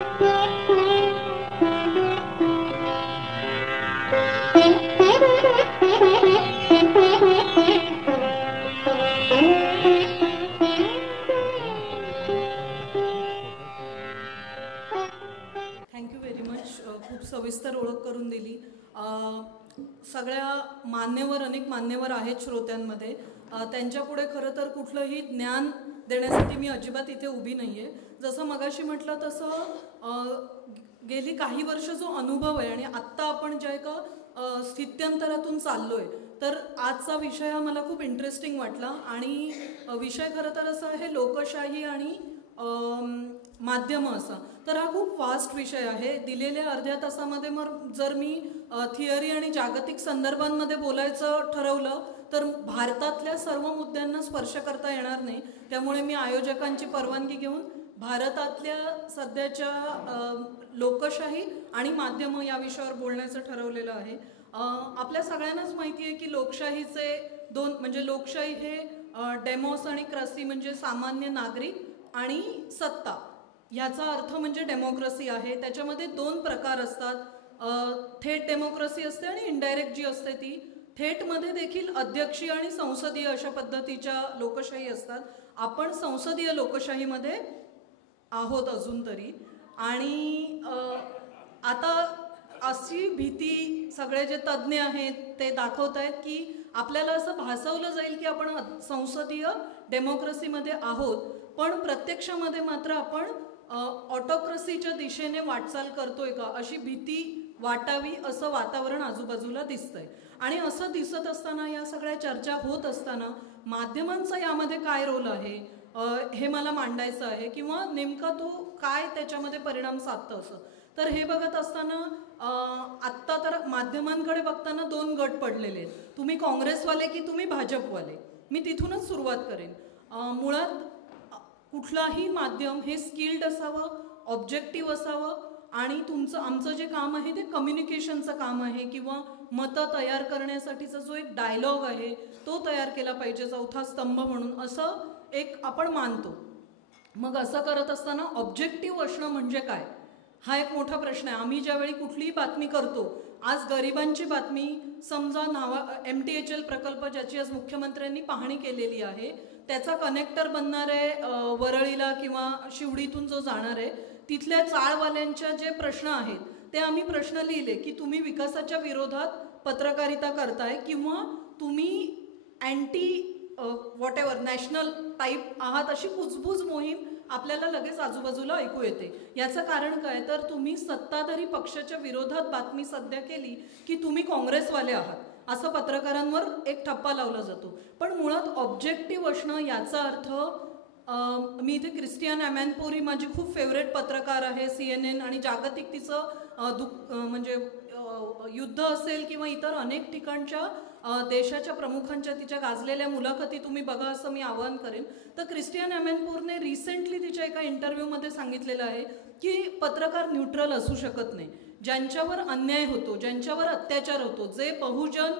Thank you very much. खूप सविस्तर ओळख करून दिली. सगळ्या मान्यवर, अनेक मान्यवर आहेत श्रोत्यांमध्ये. त्यांच्यापुढे खरं तर कुठलंही ज्ञान देण्यासाठी मी अजिबात इथे उभी नाही आहे. जसं मगाशी म्हटलं तसं गेली काही वर्ष जो अनुभव आहे आणि आत्ता आपण ज्या एका स्थित्यंतरातून चाललो आहे, तर आजचा विषय हा मला खूप इंटरेस्टिंग वाटला. आणि विषय खरं तर असा आहे लोकशाही आणि माध्यमं असा. तर हा खूप वास्ट विषय आहे. दिलेल्या अर्ध्या तासामध्ये मग जर मी थिअरी आणि जागतिक संदर्भांमध्ये बोलायचं ठरवलं तर भारतातल्या सर्व मुद्द्यांना स्पर्श करता येणार नाही. त्यामुळे मी आयोजकांची परवानगी घेऊन भारतातल्या सध्याच्या लोकशाही आणि माध्यमं या विषयावर बोलण्याचं ठरवलेलं आहे. आपल्या सगळ्यांनाच माहिती आहे की लोकशाहीचे दोन म्हणजे लोकशाही हे डेमोस आणि क्रसी म्हणजे सामान्य नागरिक आणि सत्ता ह्याचा अर्थ म्हणजे डेमोक्रेसी आहे. त्याच्यामध्ये दोन प्रकार असतात. थेट डेमोक्रेसी असते आणि इनडायरेक्ट जी असते ती. थेटमध्ये देखील अध्यक्षीय आणि संसदीय अशा पद्धतीच्या लोकशाही असतात. आपण संसदीय लोकशाहीमध्ये आहोत अजून तरी. आणि आता अशी भीती सगळे जे तज्ज्ञ आहेत ते दाखवत आहेत की आपल्याला असं भासवलं जाईल की आपण संसदीय डेमोक्रेसीमध्ये आहोत, पण प्रत्यक्षामध्ये मात्र आपण ऑटोक्रेसीच्या दिशेने वाटचाल करतोय का अशी भीती वाटावी असं वातावरण आजूबाजूला दिसतंय. आणि असं दिसत असताना, या सगळ्या चर्चा होत असताना माध्यमांचा यामध्ये काय रोल आहे हे मला मांडायचं आहे, किंवा नेमका तो काय त्याच्यामध्ये परिणाम साधतं असं. तर हे बघत असताना आत्ता तर माध्यमांकडे बघताना दोन गट पडलेले आहेत. तुम्ही काँग्रेसवाले की तुम्ही भाजपवाले. मी तिथूनच सुरुवात करेन. मुळात कुठलाही माध्यम हे स्किल्ड असावं, ऑब्जेक्टिव्ह असावं आणि आमचं जे काम आहे ते कम्युनिकेशनचं काम आहे, किंवा मतं तयार करण्यासाठीचा जो एक डायलॉग आहे तो तयार केला पाहिजे चौथा स्तंभ म्हणून, असं एक आपण मानतो. मग असं करत असताना ऑब्जेक्टिव्ह असणं म्हणजे काय हा एक मोठा प्रश्न आहे. आम्ही ज्यावेळी कुठलीही बातमी करतो, आज गरिबांची बातमी समजा MTHL प्रकल्प ज्याची आज मुख्यमंत्र्यांनी पाहणी केलेली आहे त्याचा कनेक्टर बनणार आहे वरळीला किंवा शिवडीतून जो जाणार आहे, तिथल्या चाळवाल्यांच्या जे प्रश्न आहेत ते आम्ही प्रश्न लिहिले की तुम्ही विकासाच्या विरोधात पत्रकारिता करताय किंवा तुम्ही अँटी व्हॉटेवर नॅशनल टाईप आहात, अशी कुजबूज मोहीम आपल्याला लगेच आजूबाजूला ऐकू येते. याचं कारण काय, तर तुम्ही सत्ताधारी पक्षाच्या विरोधात बातमी सध्या केली की तुम्ही काँग्रेसवाले आहात असं पत्रकारांवर एक ठप्पा लावला जातो. पण मुळात ऑब्जेक्टिव्ह असणं याचा अर्थ, मी इथे क्रिस्टियन अमॅनपोरी माझी खूप फेवरेट पत्रकार आहे, CNN आणि जागतिक तिचं म्हणजे युद्ध असेल किंवा इतर अनेक ठिकाणच्या देशाच्या प्रमुखांच्या तिच्या गाजलेल्या मुलाखती तुम्ही बघा असं मी आवाहन करेन. तर क्रिस्टियन अमॅनपोरने रिसेंटली तिच्या एका इंटरव्ह्यूमध्ये सांगितलेलं आहे की पत्रकार न्यूट्रल असू शकत नाही. ज्यांच्यावर अन्याय होतो, ज्यांच्यावर अत्याचार होतो, जे बहुजन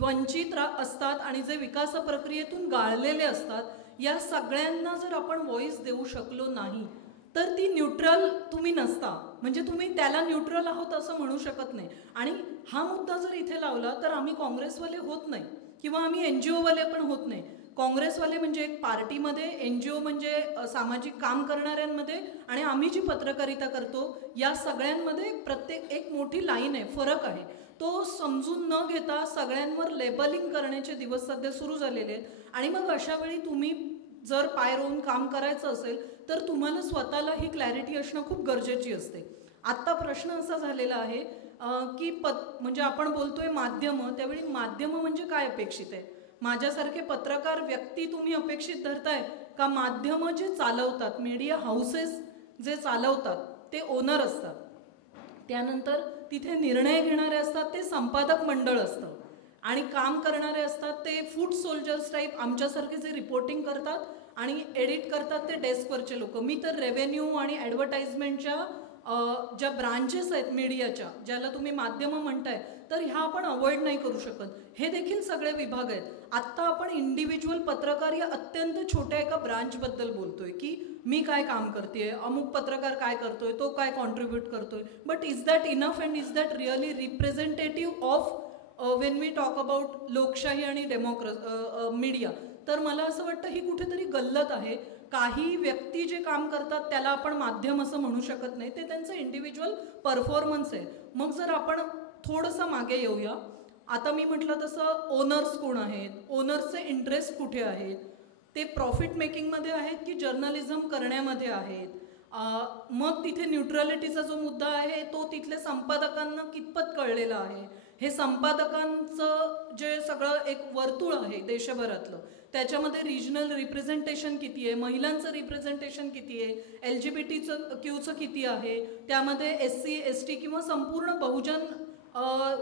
वंचित असतात आणि जे विकास प्रक्रियेतून गाळलेले असतात, या सगळ्यांना जर आपण व्हॉइस देऊ शकलो नाही तर ती न्यूट्रल तुम्ही नसता. म्हणजे तुम्ही त्याला न्यूट्रल आहोत असं म्हणू शकत नाही. आणि हा मुद्दा जर इथे लावला तर आम्ही काँग्रेसवाले होत नाही किंवा आम्ही NGOवाले पण होत नाही. काँग्रेसवाले म्हणजे एक पार्टीमध्ये, NGO म्हणजे सामाजिक काम करणाऱ्यांमध्ये, आणि आम्ही जी पत्रकारिता करतो या सगळ्यांमध्ये प्रत्येक एक मोठी लाईन आहे, फरक आहे. तो समजून न घेता सगळ्यांवर लेबलिंग करण्याचे दिवस सध्या सुरू झालेले आहेत. आणि मग अशा वेळी तुम्ही जर पाय रोवून काम करायचं असेल तर तुम्हाला स्वतःला ही क्लॅरिटी असणं खूप गरजेची असते. आत्ता प्रश्न असा झालेला आहे की म्हणजे आपण बोलतोय माध्यमं, त्यावेळी माध्यमं म्हणजे काय अपेक्षित आहे? माझ्यासारखे पत्रकार व्यक्ती तुम्ही अपेक्षित धरताय का माध्यमं जे चालवतात, मीडिया हाऊसेस जे चालवतात ते ओनर असतात, त्यानंतर तिथे निर्णय घेणारे असतात ते संपादक मंडळ असतं, आणि काम करणारे असतात ते फूड सोल्जर्स टाईप आमच्यासारखे जे रिपोर्टिंग करतात आणि एडिट करतात ते डेस्कवरचे लोक. मी तर रेव्हेन्यू आणि ॲडव्हर्टाइजमेंटच्या ज्या ब्रांचेस आहेत मीडियाच्या, ज्याला तुम्ही माध्यमं म्हणताय, तर ह्या आपण अवॉइड नाही करू शकत. हे देखील सगळे विभाग आहेत. आत्ता आपण इंडिव्हिज्युअल पत्रकार या अत्यंत छोट्या एका ब्रांचबद्दल बोलतोय की मी काय काम करतेय, अमुक पत्रकार काय करतोय, तो काय कॉन्ट्रीब्यूट करतोय. But is that enough and is that really representative of when we talk about लोकशाही आणि मीडिया? तर मला असं वाटतं ही कुठेतरी गल्लत आहे. काही व्यक्ती जे काम करतात त्याला आपण माध्यम असं म्हणू शकत नाही, ते त्यांचं इंडिव्हिज्युअल परफॉर्मन्स आहे. मग जर आपण थोडंसं मागे येऊया, आता मी म्हटलं तसं ओनर्स कोण आहेत, ओनर्सचे इंटरेस्ट कुठे आहेत, ते प्रॉफिट मेकिंगमध्ये आहेत की जर्नलिझम करण्यामध्ये आहेत. मग तिथे न्यूट्रलिटीचा जो मुद्दा आहे तो तिथल्या संपादकांना कितपत कळलेला आहे, हे संपादकांचं जे सगळं एक वर्तुळ आहे देशभरातलं, त्याच्यामध्ये रिजनल रिप्रेझेंटेशन किती आहे, महिलांचं रिप्रेझेंटेशन किती आहे, LGBTचं क्यूचं किती आहे, त्यामध्ये SC ST किंवा संपूर्ण बहुजन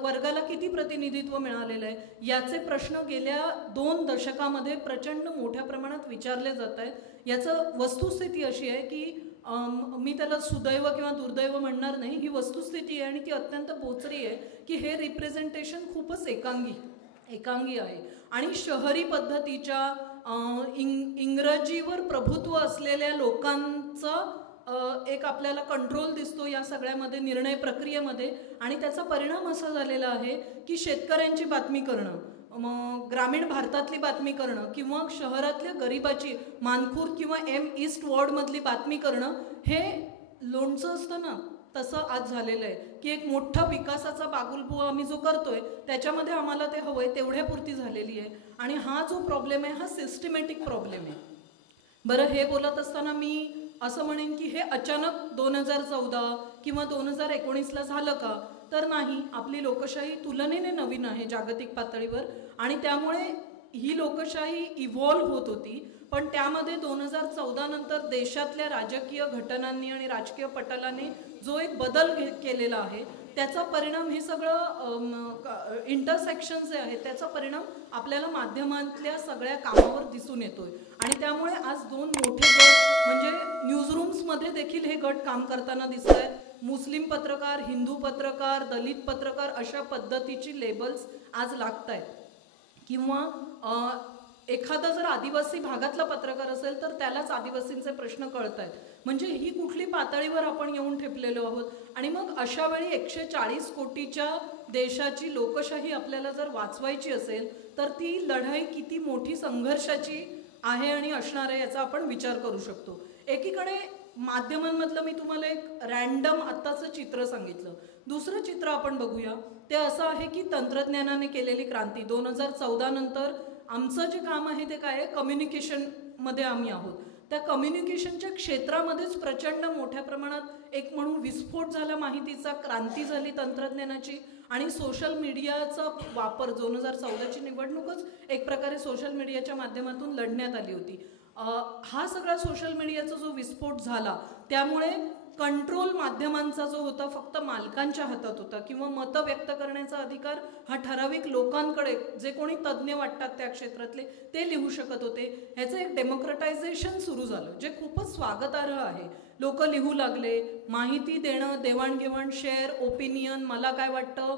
वर्गाला किती प्रतिनिधित्व मिळालेलं आहे, याचे प्रश्न गेल्या 2 दशकामध्ये प्रचंड मोठ्या प्रमाणात विचारले जात आहेत. याचं वस्तुस्थिती अशी आहे की मी त्याला सुदैव किंवा दुर्दैव म्हणणार नाही, ही वस्तुस्थिती आहे आणि ती अत्यंत बोचरी आहे की हे रिप्रेझेंटेशन खूपच एकांगी आहे. आणि शहरी पद्धतीच्या इंग्रजीवर प्रभुत्व असलेल्या लोकांचं एक आपल्याला कंट्रोल दिसतो या सगळ्यामध्ये, निर्णय प्रक्रियेमध्ये. आणि त्याचा परिणाम असा झालेला आहे की शेतकऱ्यांची बातमी करणं, ग्रामीण भारतातली बातमी करणं किंवा शहरातल्या गरिबाची मानखूर किंवा ईस्ट वॉर्डमधली बातमी करणं, हे लोणचं असतं ना तसं आज झालेलं आहे की एक मोठा विकासाचा बागुलबुवा आम्ही जो करतोय त्याच्यामध्ये आम्हाला ते हवंय तेवढ्यापुरती झालेली आहे. आणि हा जो प्रॉब्लेम आहे हा सिस्टमॅटिक प्रॉब्लेम आहे. बरं, हे बोलत असताना मी असं म्हणेन की हे अचानक 2014 किंवा 2019ला झालं का, तर नाही. आपली लोकशाही तुलनेने नवीन आहे जागतिक पातळीवर आणि त्यामुळे ही लोकशाही इव्हॉल्व्ह होत होती. पण त्यामध्ये 2014 नंतर देशातल्या राजकीय घटनांनी आणि राजकीय पटलाने जो एक बदल केलेला आहे त्याचा परिणाम, हे सगळं इंटरसेक्शन जे आहे त्याचा परिणाम आपल्याला माध्यमांतल्या सगळ्या कामावर दिसून येतोय. आणि त्यामुळे आज 2 मोठे गट म्हणजे न्यूजरूम्समध्ये देखील हे गट काम करताना दिसत आहेत. मुस्लिम पत्रकार, हिंदू पत्रकार, दलित पत्रकार अशा पद्धतीची लेबल्स आज लागत आहेत. किंवा एखादा जर आदिवासी भागातला पत्रकार असेल तर त्यालाच आदिवासींचे प्रश्न कळत आहेत. म्हणजे ही कुठली पातळीवर आपण येऊन ठेपलेलो आहोत. आणि मग अशा वेळी 140 कोटीच्या देशाची लोकशाही आपल्याला जर वाचवायची असेल तर ती लढाई किती मोठी संघर्षाची आहे आणि असणार आहे याचा आपण विचार करू शकतो. एकीकडे माध्यमांमधलं मी तुम्हाला एक रॅन्डम आत्ताचं चित्र सांगितलं. दुसरं चित्र आपण बघूया, ते असं आहे की तंत्रज्ञानाने केलेली क्रांती. 2014 नंतर आमचं जे काम आहे ते काय आहे, कम्युनिकेशनमध्ये आम्ही आहोत. त्या कम्युनिकेशनच्या क्षेत्रामध्येच प्रचंड मोठ्या प्रमाणात एक म्हणून विस्फोट झाला माहितीचा, क्रांती झाली तंत्रज्ञानाची. आणि सोशल मीडियाचा वापर, 2014ची निवडणूकच एक प्रकारे सोशल मीडियाच्या माध्यमातून लढण्यात आली होती. हा सगळा सोशल मीडियाचा जो विस्फोट झाला त्यामुळे कंट्रोल माध्यमांचा जो होता फक्त मालकांच्या हातात होता किंवा मतं व्यक्त करण्याचा अधिकार हा ठराविक लोकांकडे, जे कोणी तज्ज्ञ वाटतात त्या क्षेत्रातले ते लिहू शकत होते. ह्याचं एक डेमोक्रेटायझेशन सुरू झालं जे खूपच स्वागतार्ह आहे. लोक लिहू लागले, माहिती देणं, देवाणघेवाण, शेअर, ओपिनियन, मला काय वाटतं,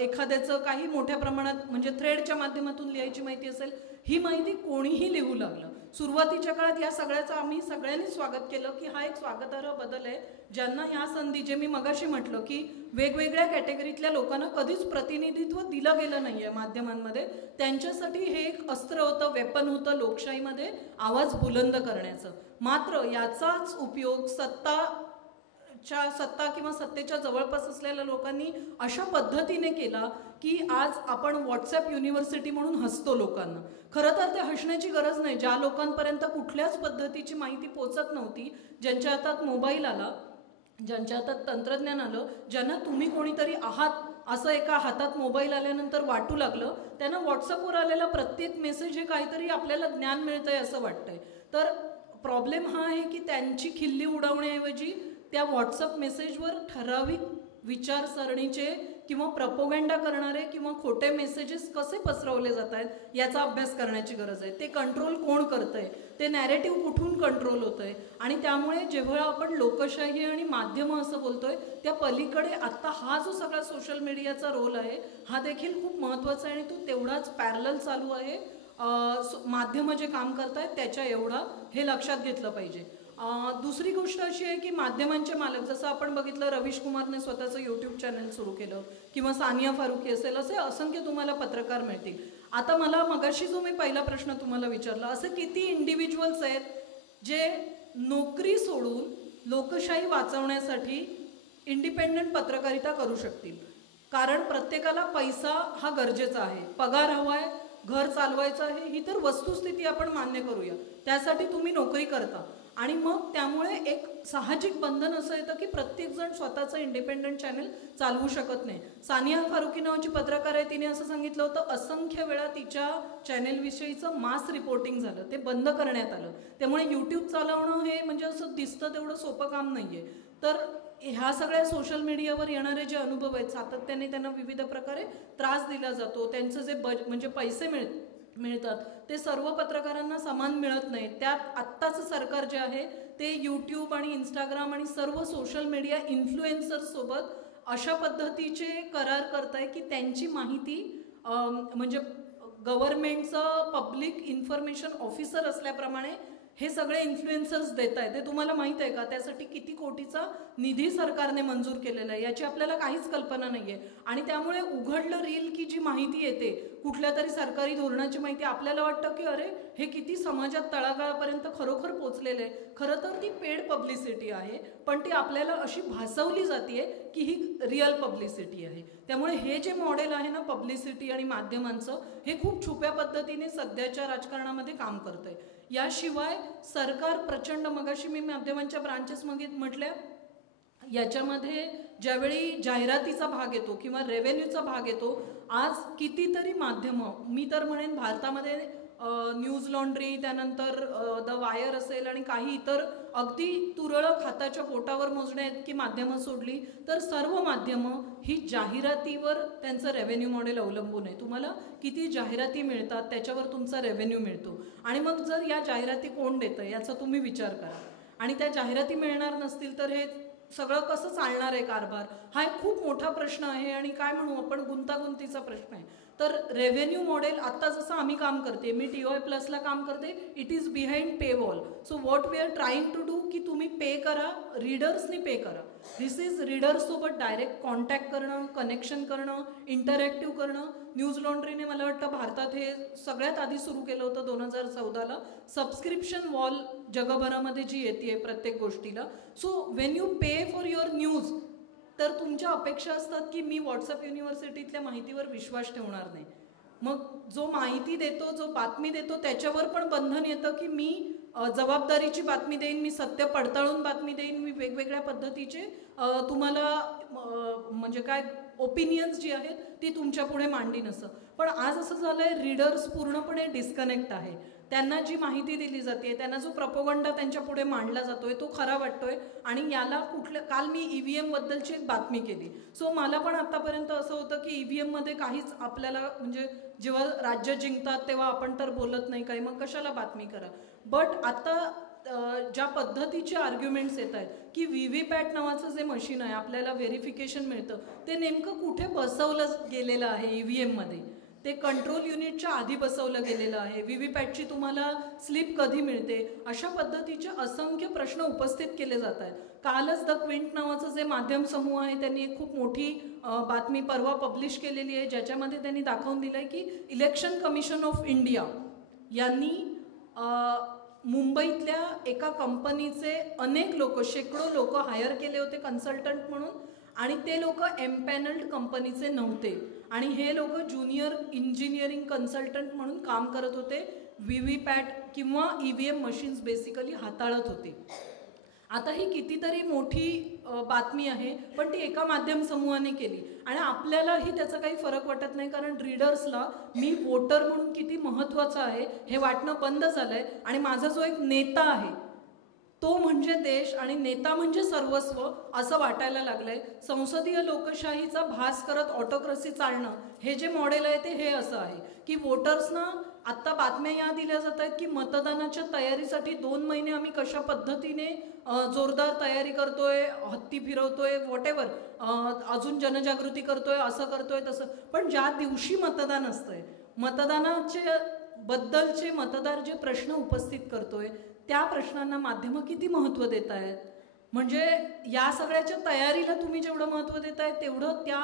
एखाद्याचं काही मोठ्या प्रमाणात म्हणजे थ्रेडच्या माध्यमातून लिहायची माहिती असेल, ही माहिती कोणीही लिहू लागलं. सुरुवातीच्या काळात या सगळ्याचं आम्ही सगळ्यांनी स्वागत केलं की हा एक स्वागतार्ह बदल आहे. ज्यांना ह्या संधी, जे मी मगाशी म्हटलं की वेगवेगळ्या कॅटेगरीतल्या लोकांना कधीच प्रतिनिधित्व दिलं गेलं नाही आहे माध्यमांमध्ये, त्यांच्यासाठी हे एक अस्त्र होतं, वेपन होतं लोकशाहीमध्ये आवाज बुलंद करण्याचं. मात्र याचाच उपयोग सत्ता किंवा सत्तेच्या जवळपास असलेल्या लोकांनी अशा पद्धतीने केला की आज आपण व्हॉट्सॲप युनिव्हर्सिटी म्हणून हसतो लोकांना. खरं तर ते हसण्याची गरज नाही. ज्या लोकांपर्यंत कुठल्याच पद्धतीची माहिती पोचत नव्हती, ज्यांच्या हातात मोबाईल आला, ज्यांच्या हातात तंत्रज्ञान आलं, ज्यांना तुम्ही कोणीतरी आहात असं एका हातात मोबाईल आल्यानंतर वाटू लागलं, त्यांना व्हॉट्सअपवर आलेला प्रत्येक मेसेज हे काहीतरी आपल्याला ज्ञान मिळतंय असं वाटतंय. तर प्रॉब्लेम हा आहे की त्यांची खिल्ली उडवण्याऐवजी त्या व्हॉट्सअप मेसेजवर ठराविक विचारसरणीचे किंवा प्रपोगंडा करणारे किंवा खोटे मेसेजेस कसे पसरवले जात आहेत याचा अभ्यास करण्याची गरज आहे. ते कंट्रोल कोण करतंय, ते नॅरेटिव्ह कुठून कंट्रोल होतंय, आणि त्यामुळे जेव्हा आपण लोकशाही आणि माध्यमं असं बोलतोय त्या पलीकडे आत्ता हा जो सगळा सोशल मीडियाचा रोल आहे हा देखील खूप महत्त्वाचा आहे आणि तो तेवढाच पॅरलल चालू आहे माध्यमं जे काम करतायत त्याच्या एवढा, हे लक्षात घेतलं पाहिजे. दुसरी गोष्ट अशी आहे की माध्यमांचे मालक, जसं आपण बघितलं रवीश कुमारने स्वतःचं यूट्यूब चॅनल सुरू केलं किंवा सानिया फारुकी असेल, असे असंख्य तुम्हाला पत्रकार मिळतील. आता मला मगाशी जो मी पहिला प्रश्न तुम्हाला विचारला, असे किती इंडिव्हिज्युअल्स आहेत जे नोकरी सोडून लोकशाही वाचवण्यासाठी इंडिपेंडंट पत्रकारिता करू शकतील? कारण प्रत्येकाला पैसा हा गरजेचा आहे, पगार हवा आहे, घर चालवायचं आहे, ही तर वस्तुस्थिती आपण मान्य करूया. त्यासाठी तुम्ही नोकरी करता आणि मग त्यामुळे एक साहजिक बंधन असं येतं की प्रत्येकजण स्वतःचं इंडिपेंडंट चॅनल चालवू शकत नाही. सानिया फारुकी नावाची पत्रकार आहे, तिने असं सांगितलं होतं असंख्य वेळा तिच्या चॅनेलविषयीचं मास रिपोर्टिंग झालं, ते बंद करण्यात आलं. त्यामुळे यूट्यूब चालवणं हे म्हणजे असं दिसतं तेवढं सोपं काम नाही आहे. तर ह्या सगळ्या सोशल मीडियावर येणारे जे अनुभव आहेत, सातत्याने त्यांना विविध प्रकारे त्रास दिला जातो, त्यांचं जे म्हणजे पैसे मिळतात ते सर्व पत्रकारांना समान मिळत नाही. त्यात आत्ताचं सरकार जे आहे ते यूट्यूब आणि इंस्टाग्राम आणि सर्व सोशल मीडिया इन्फ्लुएन्सर्ससोबत अशा पद्धतीचे करार करत आहे की त्यांची माहिती म्हणजे गव्हर्नमेंटचं पब्लिक इन्फॉर्मेशन ऑफिसर असल्याप्रमाणे हे सगळे इन्फ्लुएन्सर्स देत आहेत. ते तुम्हाला माहीत आहे का त्यासाठी किती कोटीचा निधी सरकारने मंजूर केलेला आहे याची आपल्याला काहीच कल्पना नाही आहे. आणि त्यामुळे उघडलं रील की जी माहिती येते कुठल्या तरी सरकारी धोरणाची माहिती, आपल्याला वाटतं की अरे हे किती समाजात तळागाळापर्यंत खरोखर पोचलेलं आहे. खरं तर ती पेड पब्लिसिटी आहे, पण ती आपल्याला अशी भासवली जाते की ही रिअल पब्लिसिटी आहे. त्यामुळे हे जे मॉडेल आहे ना पब्लिसिटी आणि माध्यमांचं, हे खूप छुप्या पद्धतीने सध्याच्या राजकारणामध्ये काम करतं आहे. याशिवाय सरकार प्रचंड, मगाशी मी माध्यमांच्या ब्रांचेस म्हटल्या, याच्यामध्ये ज्यावेळी जाहिरातीचा भाग येतो किंवा रेव्हेन्यूचा भाग येतो, आज कितीतरी माध्यमं, मी तर म्हणेन भारतामध्ये न्यूज लॉन्ड्री, त्यानंतर द वायर असेल आणि काही इतर अगदी तुरळक हाताच्या बोटावर मोजण्या इतकी माध्यमं सोडली तर सर्व माध्यमं ही जाहिरातीवर त्यांचं रेव्हेन्यू मॉडेल अवलंबून आहे. तुम्हाला किती जाहिराती मिळतात त्याच्यावर तुमचा रेव्हेन्यू मिळतो. आणि मग जर या जाहिराती कोण देतं याचा तुम्ही विचार करा. आणि त्या जाहिराती मिळणार नसतील तर हे सगळं कसं चालणार आहे कारभार, हा एक खूप मोठा प्रश्न आहे आणि काय म्हणू आपण गुंतागुंतीचा प्रश्न आहे. तर रेव्हेन्यू मॉडेल आत्ता जसं आम्ही काम करते, मी TOI प्लसला काम करते, it is behind pay wall. So what we are trying to do की तुम्ही पे करा, रीडर्सनी पे करा. दिस इज रीडर्ससोबत डायरेक्ट कॉन्टॅक्ट करणं, कनेक्शन करणं, इंटरॅक्टिव्ह करणं. न्यूज लॉन्ड्रीने मला वाटतं भारतात हे सगळ्यात आधी सुरू केलं होतं 2014ला. सबस्क्रिप्शन वॉल जगभरामध्ये जी येते प्रत्येक गोष्टीला. So when you pay for your news, तर तुमच्या अपेक्षा असतात की मी व्हॉट्सअप युनिव्हर्सिटीतल्या माहितीवर विश्वास ठेवणार नाही. मग जो माहिती देतो, जो बातमी देतो त्याच्यावर पण बंधन येतं की मी जबाबदारीची बातमी देईन, मी सत्य पडताळून बातमी देईन, मी वेगवेगळ्या पद्धतीचे तुम्हाला म्हणजे काय ओपिनियन्स जी आहेत ती तुमच्या पुढे मांडीन असं. पण आज असं झालं आहे रीडर्स पूर्णपणे डिस्कनेक्ट आहे. त्यांना जी माहिती दिली जाते, त्यांना जो प्रपोगंडा त्यांच्या पुढे मांडला जातोय तो खरा वाटतोय. आणि याला काल मी EVM बद्दलची एक बातमी केली. सो मला पण आतापर्यंत असं होतं की EVM मध्ये काहीच आपल्याला म्हणजे जेव्हा राज्य जिंकतात तेव्हा आपण तर बोलत नाही काही, मग कशाला बातमी करा. बट आता ज्या पद्धतीचे आर्ग्युमेंट्स येत आहेत की VVPAT नावाचं जे मशीन आहे आपल्याला व्हेरिफिकेशन मिळतं ते नेमकं कुठे बसवलं गेलेलं आहे EVM मध्ये, ते कंट्रोल युनिटच्या आधी बसवलं गेलेलं आहे. VVPATची तुम्हाला स्लिप कधी मिळते, अशा पद्धतीचे असंख्य प्रश्न उपस्थित केले जात आहेत. कालच द क्विंट नावाचं जे माध्यम समूह आहे त्यांनी एक खूप मोठी बातमी परवा पब्लिश केलेली आहे ज्याच्यामध्ये त्यांनी दाखवून दिलं आहे की इलेक्शन कमिशन ऑफ इंडिया यांनी मुंबईतल्या एका कंपनीचे अनेक लोक, शेकडो लोक हायर केले होते कन्सल्टंट म्हणून, आणि ते लोक एम्पॅनल्ड कंपनीचे नव्हते आणि हे लोक ज्युनियर इंजिनिअरिंग कन्सल्टंट म्हणून काम करत होते. VVPAT किंवा EVM मशीन्स बेसिकली हाताळत होते. आता ही कितीतरी मोठी बातमी आहे पण ती एका माध्यम समूहाने केली आणि आपल्यालाही त्याचा काही फरक वाटत नाही, कारण रीडर्सला मी वोटर म्हणून किती महत्त्वाचं आहे हे वाटणं बंद झालंय. आणि माझा जो एक नेता आहे तो म्हणजे देश आणि नेता म्हणजे सर्वस्व असं वाटायला लागलंय. संसदीय लोकशाहीचा भास करत ऑटोक्रसी चालणं हे जे मॉडेल आहे ते हे असं आहे की वोटर्सना आत्ता बातम्या या दिल्या जात आहेत की मतदानाच्या तयारीसाठी 2 महिने आम्ही कशा पद्धतीने जोरदार तयारी करतोय, हत्ती फिरवतोय, व्हॉटेवर, अजून जनजागृती करतोय, असं करतोय तसं. पण ज्या दिवशी मतदान असतंय, मतदानाचे बद्दलचे मतदार जे प्रश्न उपस्थित करतोय त्या प्रश्नांना माध्यमं किती महत्त्व देत आहेत. म्हणजे या सगळ्याच्या तयारीला तुम्ही जेवढं महत्त्व देताय तेवढं त्या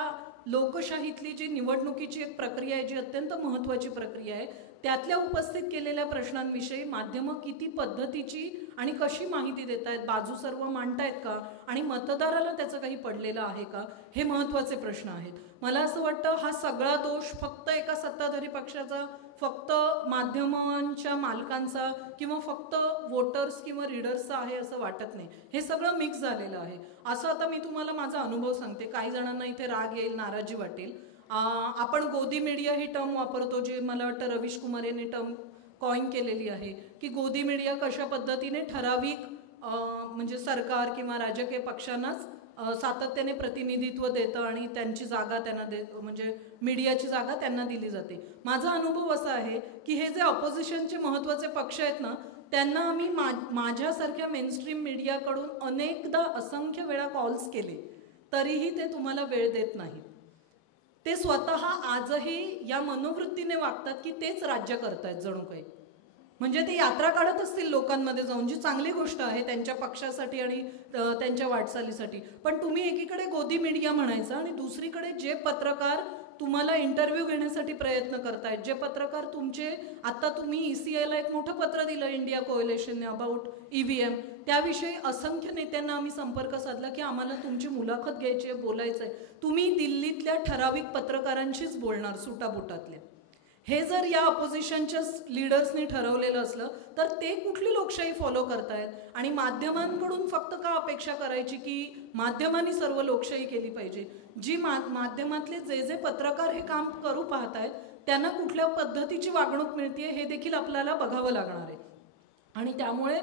लोकशाहीतली जी निवडणुकीची एक प्रक्रिया आहे, जी अत्यंत महत्त्वाची प्रक्रिया आहे, त्यातल्या उपस्थित केलेल्या प्रश्नांविषयी माध्यमं किती पद्धतीची आणि कशी माहिती देत आहेत, बाजू सर्व मांडतायत का आणि मतदाराला त्याचं काही पडलेलं आहे का, हे महत्त्वाचे प्रश्न आहेत. मला असं वाटतं हा सगळा दोष फक्त एका सत्ताधारी पक्षाचा, फक्त माध्यमांच्या मालकांचा किंवा फक्त वोटर्स किंवा रीडर्सचा आहे असं वाटत नाही. हे सगळं मिक्स झालेलं आहे. असं आता मी तुम्हाला माझा अनुभव सांगते. काही जणांना इथे राग येईल, नाराजी वाटेल. आपण गोदी मीडिया ही टर्म वापरतो, जे मला वाटतं रवीश कुमार यांनी टर्म कॉइन केलेली आहे की गोदी मीडिया कशा पद्धतीने ठराविक म्हणजे सरकार किंवा राजकीय पक्षांनाच सातत्याने प्रतिनिधित्व देतं आणि त्यांची जागा त्यांना म्हणजे मीडियाची जागा त्यांना दिली जाते. माझा अनुभव असा आहे की हे जे ऑपोजिशनचे महत्त्वाचे पक्ष आहेत ना, त्यांना आम्ही माझ्यासारख्या मेनस्ट्रीम मीडियाकडून अनेकदा असंख्य वेळा कॉल्स केले तरीही ते तुम्हाला वेळ देत नाही. ते स्वतः आजही या मनोवृत्तीने वागतात की तेच राज्य करतायत जणू काही. म्हणजे ते यात्रा काढत असतील लोकांमध्ये जाऊन, जी चांगली गोष्ट आहे त्यांच्या पक्षासाठी आणि त्यांच्या वाटचालीसाठी. पण तुम्ही एकीकडे गोदी मीडिया म्हणायचं आणि दुसरीकडे जे पत्रकार तुम्हाला इंटरव्ह्यू घेण्यासाठी प्रयत्न करतायत, जे पत्रकार तुमचे, आता तुम्ही ECIला एक मोठं पत्र दिलं इंडिया कोएलिशनने अबाउट EVM, त्याविषयी असंख्य नेत्यांना आम्ही संपर्क साधला की आम्हाला तुमची मुलाखत घ्यायची आहे, बोलायचं आहे. तुम्ही दिल्लीतल्या ठराविक पत्रकारांशीच बोलणार, सुटाबुटातल्या. हे जर या अपोजिशनच्या लीडर्सनी ठरवलेलं असलं तर ते कुठली लोकशाही फॉलो करतायत. आणि माध्यमांकडून फक्त का अपेक्षा करायची की माध्यमांनी सर्व लोकशाही केली पाहिजे. जी माध्यमातले जे जे पत्रकार हे काम करू पाहतायत त्यांना कुठल्या पद्धतीची वागणूक मिळते हे देखील आपल्याला बघावं लागणार आहे. आणि त्यामुळे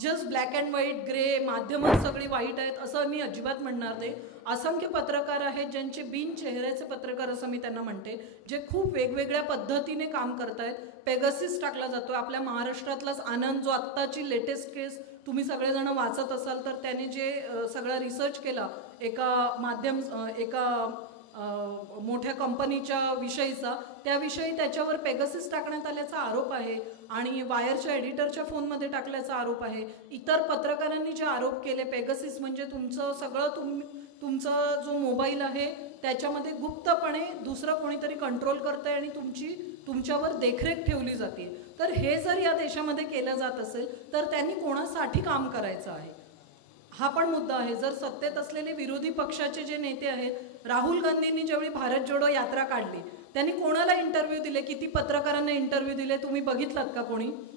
just black and white, grey, माध्यमं सगळी वाईट आहेत असं मी अजिबात म्हणणार नाही. असंख्य पत्रकार आहेत ज्यांचे बिन चेहऱ्याचे पत्रकार असं मी त्यांना म्हणते, जे खूप वेगवेगळ्या पद्धतीने काम करतायत. पेगासिस टाकला जातो. आपल्या महाराष्ट्रातलाच आनंद, जो आत्ताची लेटेस्ट केस तुम्ही सगळेजण वाचत असाल तर त्याने जे सगळा रिसर्च केला एका मोठ्या कंपनीच्या विषयीचा, त्याविषयी त्याच्यावर पेगासिस टाकण्यात आल्याचा आरोप आहे आणि वायरच्या एडिटरच्या फोनमध्ये टाकल्याचा आरोप आहे. इतर पत्रकारांनी जे आरोप केले, पेगासिस म्हणजे तुमचं सगळं तुमचा जो मोबाईल आहे त्याच्यामध्ये गुप्तपणे दुसरं कोणीतरी कंट्रोल करतंय आणि तुमच्यावर देखरेख ठेवली जाते. तर हे जर या देशामध्ये केलं जात असेल तर त्यांनी कोणासाठी काम करायचं आहे हा पण मुद्दा आहे. जर सत्तेत असलेले विरोधी पक्षाचे जे नेते आहेत, राहुल गांधींनी ज्यावेळी भारत जोडो यात्रा काढली त्यांनी कोणाला इंटरव्ह्यू दिले, किती पत्रकारांना इंटरव्ह्यू दिले तुम्ही बघितलात का?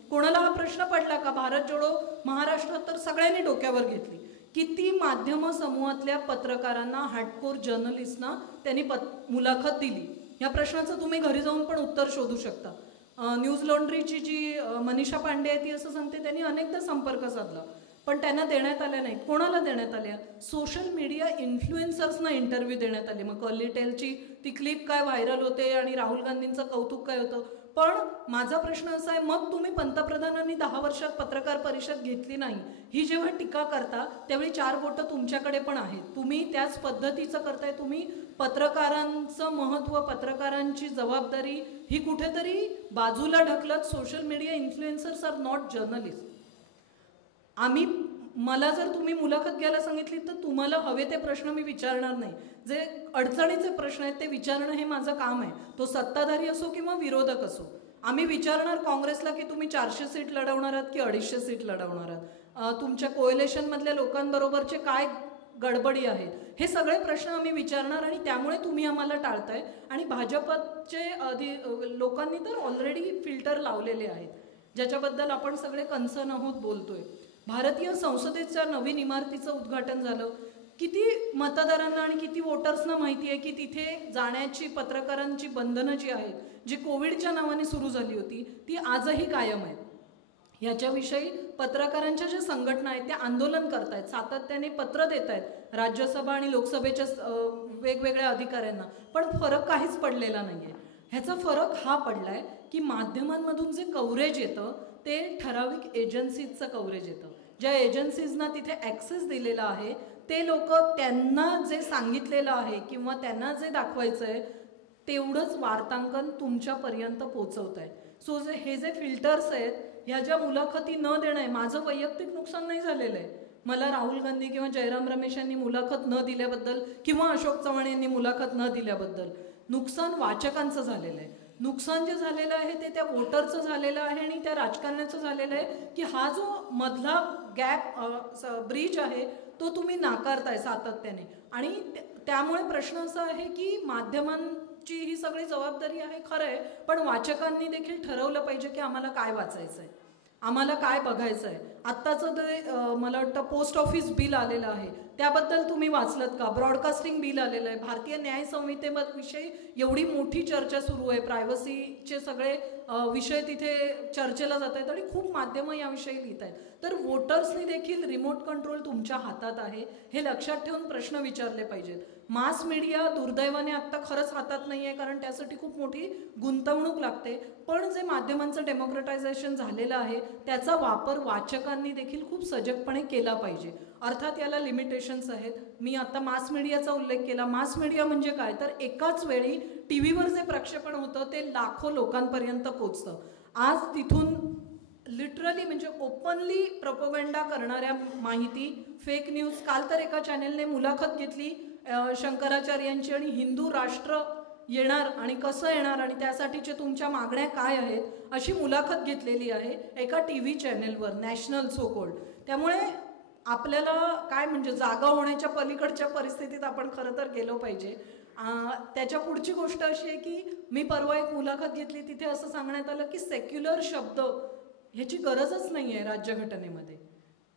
कोणाला हा प्रश्न पडला का? भारत जोडो महाराष्ट्रात तर सगळ्यांनी डोक्यावर घेतली. किती माध्यम समूहातल्या पत्रकारांना, हार्डकोर जर्नलिस्टना त्यांनी मुलाखत दिली? या प्रश्नाचं तुम्ही घरी जाऊन पण उत्तर शोधू शकता. न्यूज लॉन्ड्रीची जी मनीषा पांडे आहे ती असं सांगते त्यांनी अनेकदा संपर्क साधला पण त्यांना देण्यात आल्या नाहीत. कोणाला देण्यात आल्या? सोशल मीडिया इन्फ्लुएन्सर्सना इंटरव्ह्यू देण्यात आले. मग कर्ली टेलची ती क्लिप काय व्हायरल होते आणि राहुल गांधींचं कौतुक काय होतं. पण माझा प्रश्न असा आहे, मग तुम्ही पंतप्रधानांनी 10 वर्षात पत्रकार परिषद घेतली नाही ही जेव्हा टीका करता त्यावेळी 4 बोटं तुमच्याकडे पण आहेत. तुम्ही त्याच पद्धतीचं करताय. तुम्ही पत्रकारांचं महत्त्व, पत्रकारांची जबाबदारी ही कुठेतरी बाजूला ढकलत social media influencers are not journalist. मला जर तुम्ही मुलाखत घ्यायला सांगितली तर तुम्हाला हवे ते प्रश्न मी विचारणार नाही. जे अडचणीचे प्रश्न आहेत ते विचारणं हे माझं काम आहे. तो सत्ताधारी असो किंवा विरोधक असो. आम्ही विचारणार काँग्रेसला की तुम्ही 400 सीट लढवणार आहात की 250 सीट लढवणार आहात, तुमच्या कोएलिशनमधल्या लोकांबरोबरचे काय गडबडी आहेत, हे सगळे प्रश्न आम्ही विचारणार. आणि त्यामुळे तुम्ही आम्हाला टाळताय. आणि भाजपचे लोकांनी तर ऑलरेडी फिल्टर लावलेले आहेत ज्याच्याबद्दल आपण सगळे कन्सर्न आहोत, बोलतोय. भारतीय संसदेच्या नवीन इमारतीचं उद्घाटन झालं. किती मतदारांना आणि किती वोटर्सना माहिती आहे की तिथे जाण्याची पत्रकारांची बंधनं जी आहेत, जी कोविडच्या नावाने सुरू झाली होती ती आजही कायम आहेत. ह्याच्याविषयी पत्रकारांच्या ज्या संघटना आहेत त्या आंदोलन करतायत, सातत्याने पत्र देत आहेत राज्यसभा आणि लोकसभेच्या वेगवेगळ्या अधिकाऱ्यांना, पण फरक काहीच पडलेला नाही आहे. ह्याचा फरक हा पडला आहे की माध्यमांमधून जे कव्हरेज येतं ते ठराविक एजन्सीजचं कव्हरेज येतं. ज्या एजन्सीजना तिथे ॲक्सेस दिलेला आहे ते लोक त्यांना जे सांगितलेलं आहे किंवा त्यांना जे दाखवायचं आहे तेवढंच वार्तांकन तुमच्यापर्यंत पोचवत आहेत. सो हे जे फिल्टर्स आहेत, ह्या ज्या मुलाखती न देणं आहे, माझं वैयक्तिक नुकसान नाही झालेलं आहे. मला राहुल गांधी किंवा जयराम रमेश यांनी मुलाखत न दिल्याबद्दल किंवा अशोक चव्हाण यांनी मुलाखत न दिल्याबद्दल नुकसान वाचकांचं झालेलं आहे. नुकसान जे झालेलं आहे ते त्या वोटरचं झालेलं आहे आणि त्या राजकारण्याचं झालेलं आहे की हा जो मधला गॅप ब्रिज आहे तो तुम्ही नाकारताय सातत्याने. आणि त्यामुळे प्रश्न असा आहे की माध्यमांची ही सगळी जबाबदारी आहे खरं आहे, पण वाचकांनी देखील ठरवलं पाहिजे की आम्हाला काय वाचायचं आहे, आम्हाला काय बघायचं आहे. आत्ताचं ते मला वाटतं पोस्ट ऑफिस बिल आलेलं आहे त्याबद्दल तुम्ही वाचलत का? ब्रॉडकास्टिंग बिल आलेलं आहे. भारतीय न्याय संहितेविषयी एवढी मोठी चर्चा सुरू आहे, प्रायव्हसीचे सगळे विषय तिथे चर्चेला जात आहेत आणि खूप माध्यमं याविषयी लिहित आहेत. तर वोटर्सनी देखील रिमोट कंट्रोल तुमच्या हातात आहे हे लक्षात ठेवून प्रश्न विचारले पाहिजेत. मास मीडिया दुर्दैवाने आत्ता खरंच हातात नाही आहे, कारण त्यासाठी खूप मोठी गुंतवणूक लागते. पण जे माध्यमांचं डेमोक्रेटायझेशन झालेलं आहे त्याचा वापर वाचकांनी देखील खूप सजगपणे केला पाहिजे. अर्थात याला लिमिटेशन्स आहेत. मी आता मास मीडियाचा उल्लेख केला. मास मीडिया म्हणजे काय, तर एकाच वेळी टी व्हीवर जे प्रक्षेपण होतं ते लाखो लोकांपर्यंत पोचतं. आज तिथून लिटरली म्हणजे ओपनली प्रोपोगंडा करणाऱ्या माहिती, फेक न्यूज. काल तर एका चॅनेलने मुलाखत घेतली शंकराचार्यांची आणि हिंदू राष्ट्र येणार आणि कसं येणार आणि त्यासाठीचे तुमच्या मागण्या काय आहेत अशी मुलाखत घेतलेली आहे एका टी व्ही चॅनेलवर, नॅशनल सो कोल्ड. त्यामुळे आपल्याला काय म्हणजे जागा होण्याच्या पलीकडच्या परिस्थितीत आपण खरं तर गेलो पाहिजे. त्याच्या पुढची गोष्ट अशी आहे की मी परवा एक मुलाखत घेतली, तिथे असं सांगण्यात आलं की सेक्युलर शब्द ह्याची गरजच नाही आहे राज्यघटनेमध्ये,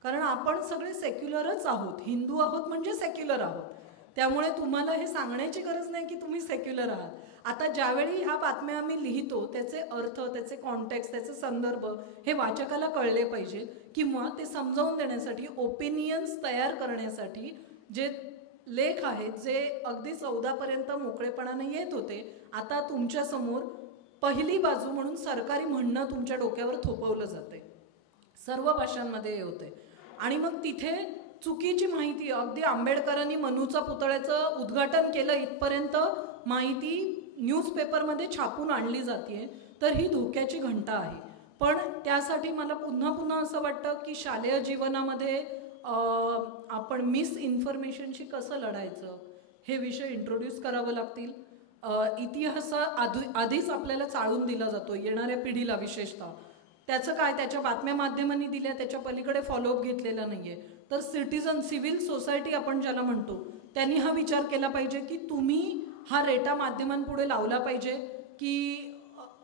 कारण आपण सगळे सेक्युलरच आहोत. हिंदू आहोत म्हणजे सेक्युलर आहोत. त्यामुळे तुम्हाला हे सांगण्याची गरज नाही की तुम्ही सेक्युलर आहात. आता ज्यावेळी ह्या बातम्या आम्ही लिहितो त्याचे अर्थ, त्याचे कॉन्टेक्स्ट, त्याचे संदर्भ हे वाचकाला कळले पाहिजे, किंवा ते समजावून देण्यासाठी, ओपिनियन्स तयार करण्यासाठी जे लेख आहेत जे अगदी 14पर्यंत मोकळेपणाने येत होते, आता तुमच्यासमोर पहिली बाजू म्हणून सरकारी म्हणणं तुमच्या डोक्यावर थोपवलं जाते, सर्व भाषांमध्ये होते. आणि मग तिथे चुकीची माहिती, अगदी आंबेडकरांनी मनूचा पुतळ्याचं उद्घाटन केलं इथपर्यंत माहिती न्यूजपेपरमध्ये छापून आणली जाते, तर ही धोक्याची घंटा आहे. पण त्यासाठी मला पुन्हा पुन्हा असं वाटतं की शालेय जीवनामध्ये आपण मिसइन्फॉर्मेशनशी कसं लढायचं हे विषय इंट्रोड्यूस करावं लागतील. इतिहास आधीच आपल्याला चाळून दिला जातो येणाऱ्या पिढीला विशेषतः. त्याचं काय, त्याच्या बातम्या माध्यमांनी दिल्या, त्याच्या पलीकडे फॉलोअप घेतलेला नाही आहे. तर सिटिझन, सिव्हिल सोसायटी आपण ज्याला म्हणतो, त्यांनी हा विचार केला पाहिजे की तुम्ही हा रेटा माध्यमांपुढे लावला पाहिजे की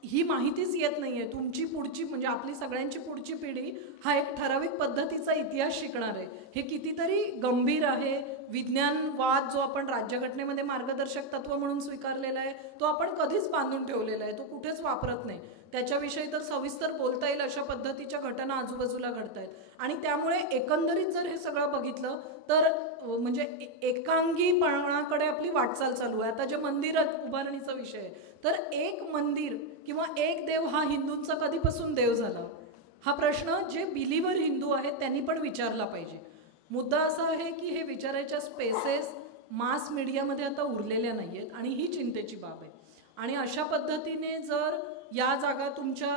ही माहितीच येत नाही आहे. तुमची पुढची म्हणजे आपली सगळ्यांची पुढची पिढी हा एक ठराविक पद्धतीचा इतिहास शिकणार आहे. हे कितीतरी गंभीर आहे. विज्ञानवाद जो आपण राज्यघटनेमध्ये मार्गदर्शक तत्व म्हणून स्वीकारलेला आहे तो आपण कधीच बांधून ठेवलेला आहे, तो कुठेच वापरत नाही. त्याच्याविषयी तर सविस्तर बोलता येईल अशा पद्धतीच्या घटना आजूबाजूला घडत आहेत. आणि त्यामुळे एकंदरीत जर हे सगळं बघितलं तर म्हणजे एकांगीपणाकडे आपली वाटचाल चालू आहे. आता जे मंदिर उभारणीचा विषय आहे, तर एक मंदिर किंवा एक देव हा हिंदूंचा कधीपासून देव झाला, हा प्रश्न जे बिलिव्हर हिंदू आहेत त्यांनी पण विचारला पाहिजे. मुद्दा असा आहे की हे विचारायच्या स्पेसेस मास मीडियामध्ये आता उरलेल्या नाही आहेत आणि ही चिंतेची बाब आहे. आणि अशा पद्धतीने जर या जागा तुमच्या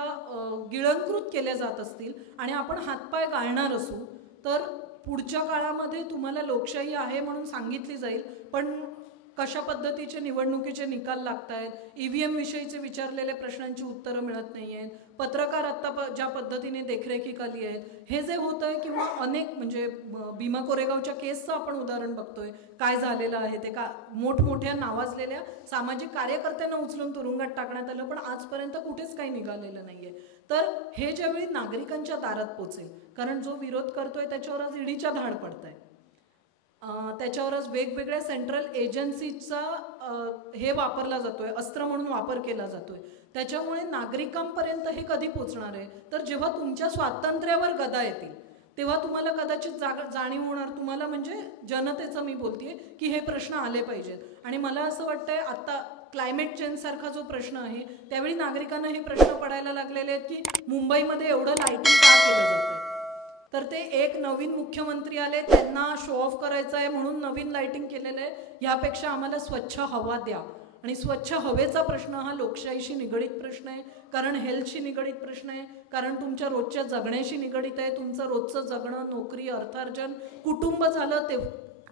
गिळंकृत केल्या जात असतील आणि आपण हातपाय गाळणार असू, तर पुढच्या काळामध्ये तुम्हाला लोकशाही आहे म्हणून सांगितली जाईल, पण कशा पद्धतीचे निवडणुकीचे निकाल लागत आहेत, EVM विषयीचे विचारलेल्या प्रश्नांची उत्तरं मिळत नाही आहेत, पत्रकार आत्ता ज्या पद्धतीने देखरेखीखाली आहेत, हे जे होतं आहे, किंवा अनेक म्हणजे भीमा कोरेगावच्या केसचं आपण उदाहरण बघतोय काय झालेलं आहे ते. का मोठमोठ्या नावाजलेल्या सामाजिक कार्यकर्त्यांना उचलून तुरुंगात टाकण्यात आलं, पण आजपर्यंत कुठेच काही निघालेलं नाही आहे. तर हे ज्यावेळी नागरिकांच्या दारात पोचेल, कारण जो विरोध करतोय त्याच्यावर आज ईडीच्या धाड पडत आहे, त्याच्यावरच वेगवेगळ्या सेंट्रल एजन्सीचा हे वापरला जातोय, अस्त्र म्हणून वापर केला जातोय. त्याच्यामुळे नागरिकांपर्यंत हे कधी पोचणार आहे? तर जेव्हा तुमच्या स्वातंत्र्यावर गदा येतील तेव्हा तुम्हाला कदाचित जाणीव होणार, तुम्हाला म्हणजे जनतेचं मी बोलतेय, की हे प्रश्न आले पाहिजेत. आणि मला असं वाटतंय आता क्लायमेट चेंज सारखा जो प्रश्न आहे त्यावेळी नागरिकांना हे प्रश्न पडायला लागलेले आहेत की मुंबईमध्ये एवढं लाईटिंग का केलं जातंय. तर ते एक नवीन मुख्यमंत्री आले, त्यांना शो ऑफ करायचं आहे म्हणून नवीन लाईटिंग केलेलं आहे. ह्यापेक्षा आम्हाला स्वच्छ हवा द्या. आणि स्वच्छ हवेचा प्रश्न हा लोकशाहीशी निगडीत प्रश्न आहे, कारण हेल्थशी निगडीत प्रश्न आहे, कारण तुमच्या रोजच्या जगण्याशी निगडीत आहे. तुमचं रोजचं जगणं, नोकरी, अर्थार्जन, कुटुंब झालं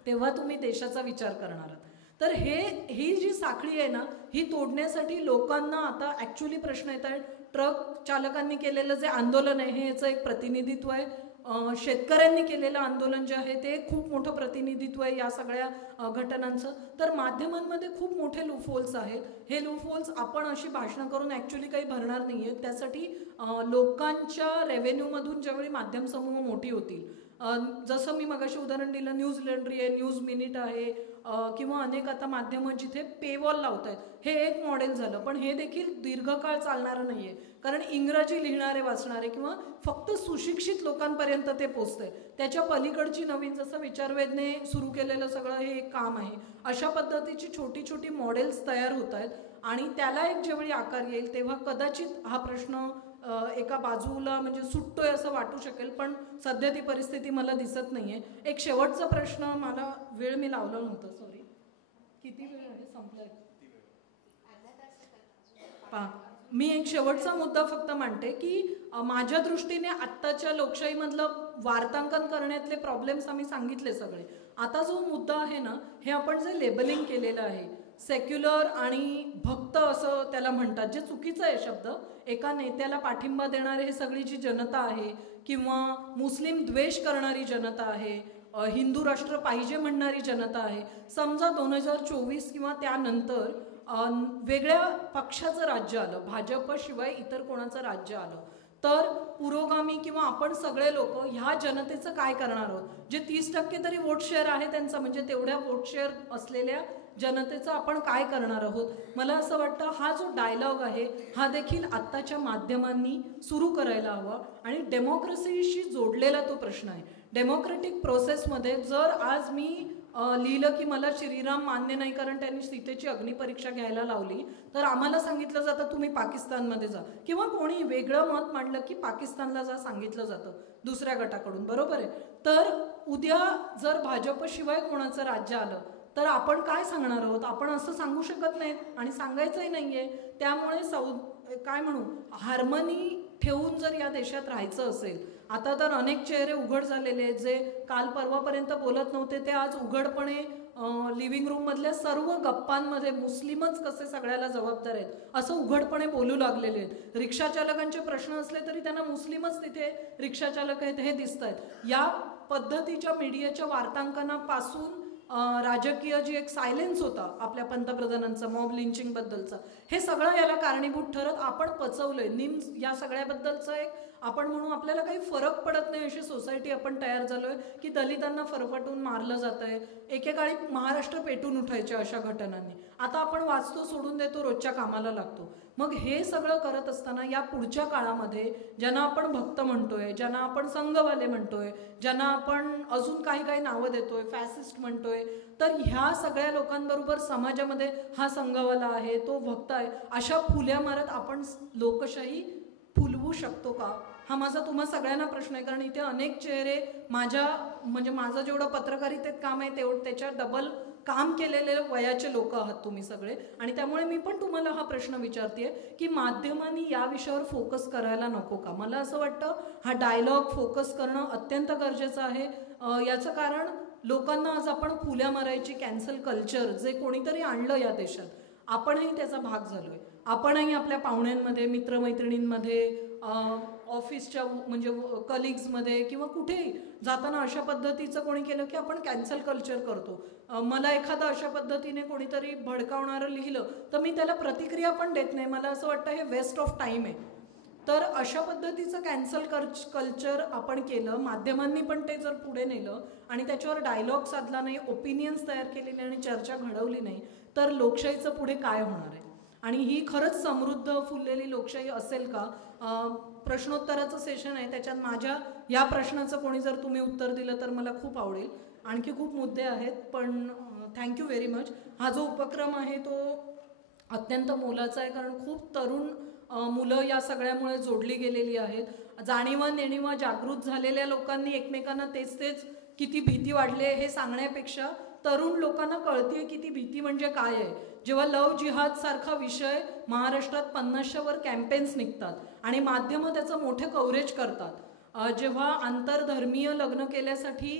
तेव्हा तुम्ही देशाचा विचार करणार आहात. तर ही जी साखळी आहे ना, ही तोडण्यासाठी लोकांना आता ॲक्च्युली प्रश्न येत आहेत. ट्रक चालकांनी केलेलं जे आंदोलन आहे हे याचं एक प्रतिनिधित्व आहे. शेतकऱ्यांनी केलेलं आंदोलन जे आहे ते खूप मोठं प्रतिनिधित्व आहे या सगळ्या घटनांचं. तर माध्यमांमध्ये खूप मोठे लूपहोल्स आहेत. हे लूपहोल्स आपण अशी भाषणं करून ॲक्च्युली काही भरणार नाही आहेत. त्यासाठी लोकांच्या रेव्हेन्यूमधून ज्यावेळी माध्यम समूह मोठी होतील, जसं मी मगाशी उदाहरण दिलं, न्यूज लॉन्ड्री आहे, न्यूज मिनिट आहे, किंवा अनेक आता माध्यमं जिथे पेवॉल लावत आहेत, हे एक मॉडेल झालं. पण हे देखील दीर्घकाळ चालणारं नाही आहे, कारण इंग्रजी लिहिणारे वाचणारे किंवा फक्त सुशिक्षित लोकांपर्यंत ते पोचतंय. त्याच्या पलीकडची नवीन जसं विचारवेधने सुरू केलेलं सगळं हे एक काम आहे. अशा पद्धतीची छोटी छोटी मॉडेल्स तयार होत आहेत आणि त्याला एक ज्यावेळी आकार येईल तेव्हा कदाचित हा प्रश्न एका बाजूला म्हणजे सुटतोय असं वाटू शकेल, पण सध्या ती परिस्थिती मला दिसत नाहीये. एक शेवटचा प्रश्न, मला वेळ मी लावला नव्हता, सॉरी. किती वेळ आहे? संपलाय. मी एक शेवटचा मुद्दा फक्त मांडते की माझ्या दृष्टीने आत्ताच्या लोकशाहीमधलं वार्तांकन करण्यातले प्रॉब्लेम्स आम्ही सांगितले सगळे. आता जो मुद्दा आहे ना, हे आपण जे लेबलिंग केलेलं आहे सेक्युलर आणि भक्त असं त्याला म्हणतात, जे चुकीचं आहे शब्द. एका नेत्याला पाठिंबा देणारे हे सगळी जी जनता आहे किंवा मुस्लिम द्वेष करणारी जनता आहे, हिंदू राष्ट्र पाहिजे म्हणणारी जनता आहे. समजा 2024 किंवा त्यानंतर वेगळ्या पक्षाचं राज्य आलं, भाजपशिवाय इतर कोणाचं राज्य आलं, तर पुरोगामी किंवा आपण सगळे लोक ह्या जनतेचं काय करणार आहोत? जे 30% तरी वोट शेअर आहे त्यांचा, म्हणजे तेवढ्या वोट शेअर असलेल्या जनतेचं आपण काय करणार आहोत? मला असं वाटतं हा जो डायलॉग आहे हा देखील आत्ताच्या माध्यमांनी सुरू करायला हवा आणि डेमोक्रेसीशी जोडलेला तो प्रश्न आहे. डेमोक्रेटिक प्रोसेसमध्ये जर आज मी लिहिलं की मला श्रीराम मान्य नाही कारण त्यांनी सीतेची अग्निपरीक्षा घ्यायला लावली, तर आम्हाला सांगितलं जातं तुम्ही पाकिस्तानमध्ये जा, किंवा कोणी वेगळं मत मांडलं की पाकिस्तानला जा सांगितलं जातं दुसऱ्या गटाकडून, बरोबर आहे. तर उद्या जर भाजपशिवाय कोणाचं राज्य आलं तर आपण काय सांगणार आहोत? आपण असं सांगू शकत नाहीत आणि सांगायचंही नाहीये. त्यामुळे काय म्हणू, हार्मनी ठेवून जर या देशात राहायचं असेल, आता तर अनेक चेहरे उघड झालेले आहेत, जे काल परवापर्यंत बोलत नव्हते ते आज उघडपणे लिव्हिंग रूम मधल्या सर्व गप्पांमध्ये मुस्लिमच कसे सगळ्याला जबाबदार आहेत असं उघडपणे बोलू लागलेले आहेत. रिक्षा चालकांचे प्रश्न असले तरी त्यांना मुस्लिमच तिथे रिक्षा चालक आहेत हे दिसत आहेत. या पद्धतीच्या मीडियाच्या वार्तांकनापासून राजकीय जी एक सायलेन्स होता आपल्या पंतप्रधानांचा मॉब लिंचिंग बद्दलचा, हे सगळं याला कारणीभूत ठरत आपण पचवलंय. निम्स या सगळ्याबद्दलचं एक आपण म्हणू आपल्याला काही फरक पडत नाही अशी सोसायटी आपण तयार झालोय की दलितांना फरफटून मारलं जात आहे. एकेकाळी महाराष्ट्र पेटून उठायच्या अशा घटनांनी. आता आपण वाचतो, सोडून देतो, रोजच्या कामाला लागतो. मग हे सगळं करत असताना या पुढच्या काळामध्ये ज्यांना आपण भक्त म्हणतोय, ज्यांना आपण संघवाले म्हणतोय, ज्यांना आपण अजून काही काही नावं देतोय, फॅसिस्ट म्हणतोय, तर ह्या सगळ्या लोकांबरोबर समाजामध्ये हा संघवाला आहे, तो भक्त आहे, अशा फुल्या मारत आपण लोकशाही फुलवू शकतो का? हा माझा तुम्हा सगळ्यांना प्रश्न आहे. कारण इथे अनेक चेहरे माझं जेवढं पत्रकारितेत काम आहे त्याच्या डबल काम केलेले वयाचे लोक आहात तुम्ही सगळे. आणि त्यामुळे मी पण तुम्हाला हा प्रश्न विचारतेय की माध्यमांनी या विषयावर फोकस करायला नको का? मला असं वाटतं हा डायलॉग फोकस करणं अत्यंत गरजेचं आहे. याचं कारण लोकांना आज आपण फुल्या मारायची कॅन्सल कल्चर जे कोणीतरी आणलं या देशात, आपणही त्याचा भाग झालोय. आपणही आपल्या पाहुण्यांमध्ये, मित्रमैत्रिणींमध्ये, ऑफिसच्या म्हणजे कलिग्समध्ये किंवा कुठेही जाताना अशा पद्धतीचं कोणी केलं की आपण कॅन्सल कल्चर करतो. मला एखादं अशा पद्धतीने कोणीतरी भडकावणारं लिहिलं तर मी त्याला प्रतिक्रिया पण देत नाही. मला असं वाटतं हे वेस्ट ऑफ टाईम आहे. तर अशा पद्धतीचं कॅन्सल कल्चर आपण केलं, माध्यमांनी पण ते जर पुढे नेलं आणि त्याच्यावर डायलॉग साधला नाही, ओपिनियन्स तयार केलेले आणि चर्चा घडवली नाही, तर लोकशाहीचं पुढे काय होणार आहे? आणि ही खरंच समृद्ध फुललेली लोकशाही असेल का? प्रश्नोत्तराचं सेशन आहे, त्याच्यात माझ्या या प्रश्नाचं कोणी जर तुम्ही उत्तर दिलं तर मला खूप आवडेल. आणखी खूप मुद्दे आहेत, पण थँक्यू व्हेरी मच. हा जो उपक्रम आहे तो अत्यंत मोलाचा आहे, कारण खूप तरुण मुलं या सगळ्यामुळे जोडली गेलेली आहेत. जाणीवा नेणीवा जागृत झालेल्या लोकांनी एकमेकांना तेच किती भीती वाढली हे सांगण्यापेक्षा तरुण लोकांना कळतीये की ती भीती म्हणजे काय आहे. जेव्हा लव जिहाद सारखा विषय महाराष्ट्रात 50च्या वर कॅम्पेन्स निघतात आणि माध्यमं त्याचं मोठे कव्हरेज करतात, जेव्हा आंतरधर्मीय लग्न केल्यासाठी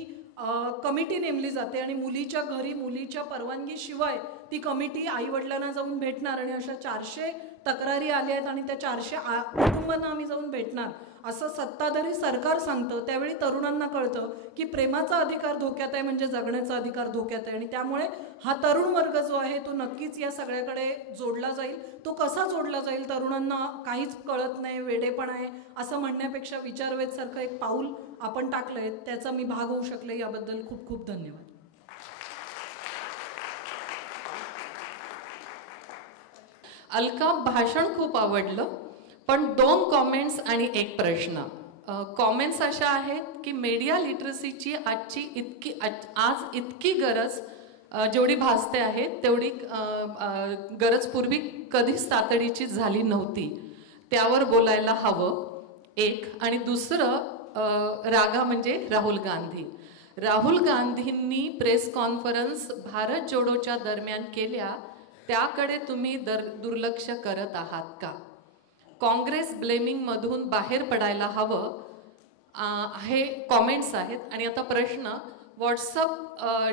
कमिटी नेमली जाते आणि मुलीच्या घरी मुलीच्या परवानगीशिवाय ती कमिटी आईवडिलांना जाऊन भेटणार आणि अशा 400 तक्रारी आल्या आहेत आणि त्या 400 कुटुंबांना आम्ही जाऊन भेटणार असं सत्ताधारी सरकार सांगतं, त्यावेळी तरुणांना कळतं की प्रेमाचा अधिकार धोक्यात आहे म्हणजे जगण्याचा अधिकार धोक्यात आहे. आणि त्यामुळे हा तरुण वर्ग जो आहे तो नक्कीच या सगळ्याकडे जोडला जाईल. तो कसा जोडला जाईल? तरुणांना काहीच कळत नाही, वेडेपण आहे असं म्हणण्यापेक्षा विचारवेधसारखं एक पाऊल आपण टाकलंय, त्याचा मी भाग होऊ शकले, याबद्दल खूप खूप धन्यवाद. अलका, भाषण खूप आवडलं, पण 2 कॉमेंट्स आणि 1 प्रश्न. कॉमेंट्स अशा आहेत की मीडिया लिटरसीची आज इतकी गरज जेवढी भासते आहे तेवढी गरज पूर्वी कधीच तातडीची झाली नव्हती, त्यावर बोलायला हवं. 1. आणि दुसरं रागा म्हणजे राहुल गांधींनी प्रेस कॉन्फरन्स भारत जोडोच्या दरम्यान केल्या, त्याकडे तुम्ही दुर्लक्ष करत आहात का? काँग्रेस ब्लेमिंगमधून बाहेर पडायला हवं, हे कॉमेंट्स आहेत. आणि आता प्रश्न, व्हॉट्सअप